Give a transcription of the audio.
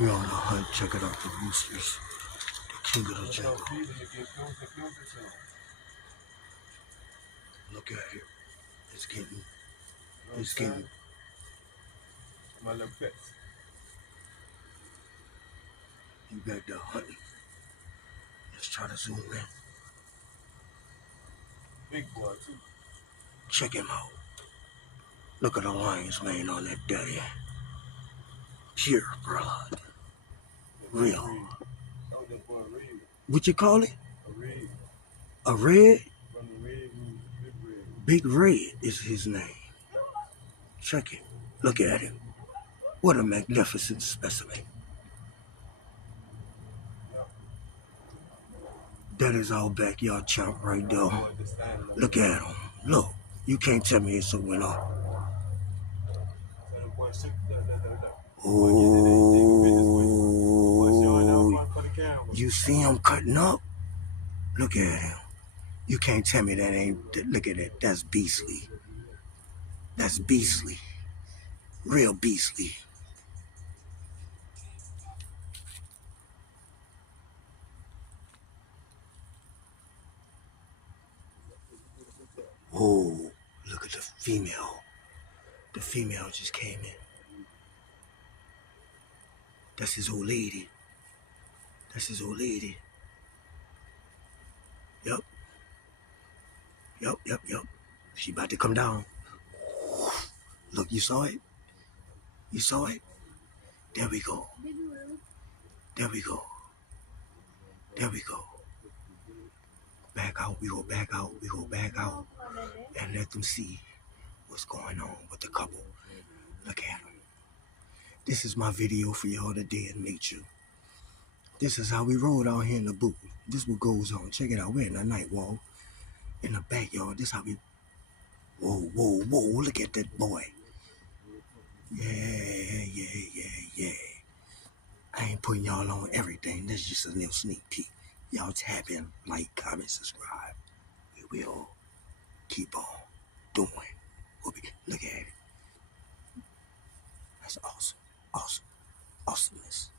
We on the hunt. Check it out, the roosters. The king of the jungle. Look at it. It's getting. My little pets. He back there hunting. Let's try to zoom in. Big boy too. Check him out. Look at the lion's mane on that daddy. Pure blood. Real. What you call it? A red. A red? From the red means big red. Big Red is his name. Check it. Look at him. What a magnificent specimen. That is our backyard chump right there. Look at him. Look. You can't tell me it's a winner. Oh, you see him cutting up? Look at him. You can't tell me that ain't, look at it. That's beastly. That's beastly. Real beastly. Oh, look at the female. The female just came in. That's his old lady. That's his old lady. Yup. Yup. She about to come down. Look, you saw it? You saw it? There we go. There we go. There we go. Back out. We go back out. We go back out. And let them see what's going on with the couple. Look at them. This is my video for y'all today in nature. This is how we roll out here in the booth. This is what goes on. Check it out. We're in the night wall. In the backyard. This is how we... Whoa. Look at that boy. Yeah. I ain't putting y'all on everything. That's just a little sneak peek. Y'all tap in, like, comment, subscribe. We will keep on doing what we... Look at it. That's awesome. Awesomeness.